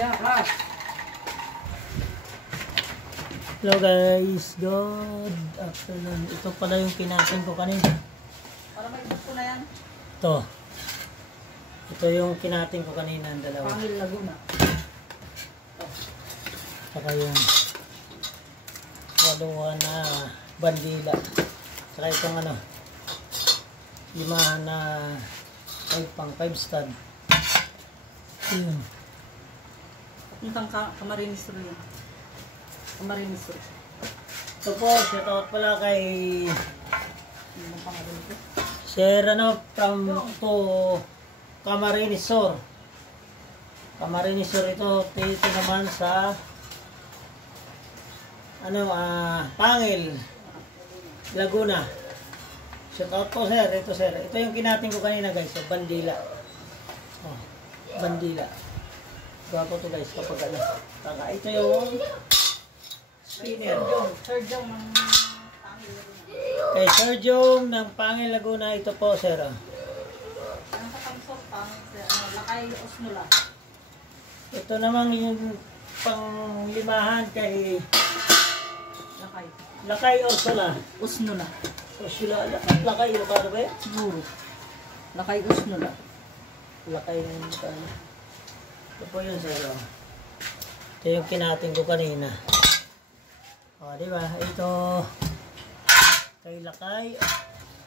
Hello guys, good afternoon. Ito pala yung kinain ko kanina. Para may gusto na yan. Ito yung kinain ko kanina, ang dalawa. Pangil Laguna. Saka yung waluhan na bandila. Saka itong ano, limahan na 5 stud. Yun. Yung Camarines Sur yun. Camarines Sur. Ito po, shoutout pala kay Yung pangalan ito. Sir from to Camarines Sur. Camarines Sur ito naman sa Pangil, Laguna. Shoutout po sir, ito sir. Ito yung kinatin ko kanina guys, so bandila. Bandila. Gwapo to guys kapag ano. Ito yung spinner. Sir Jong ng Pangil Laguna. Kay Sir Jong ng Pangil Laguna, ito po sir. Ang sa Kamsor, Lakay Osnula. Ito naman yung panglimahan kay Lakay Osnula. Osnula. Osnula. Lakay Osnula ba yan? Siguro. Lakay Osnula. Lakay ng ito po yun sir. Ito yung kinatin ko kanina. Diba? Ito kay Lakay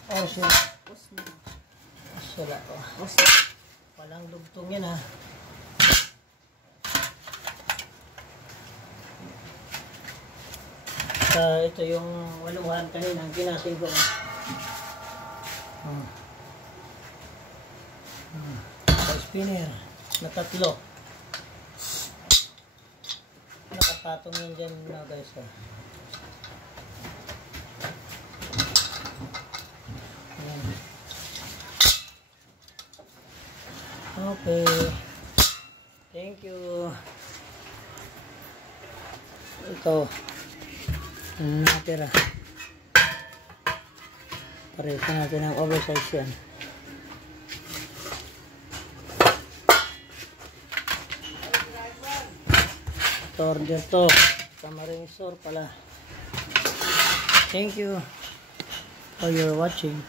Osnula. Osnula. Walang dugtong yan ha. Ito yung waluhan kanina ang kinatin ko. Spinner na 3. Nakapatong yun dyan na guys. Okay. Thank you. Ito. Natira. Pareho natin ang oversize yan. Order to. Camarines Sur pala. Thank you for your watching.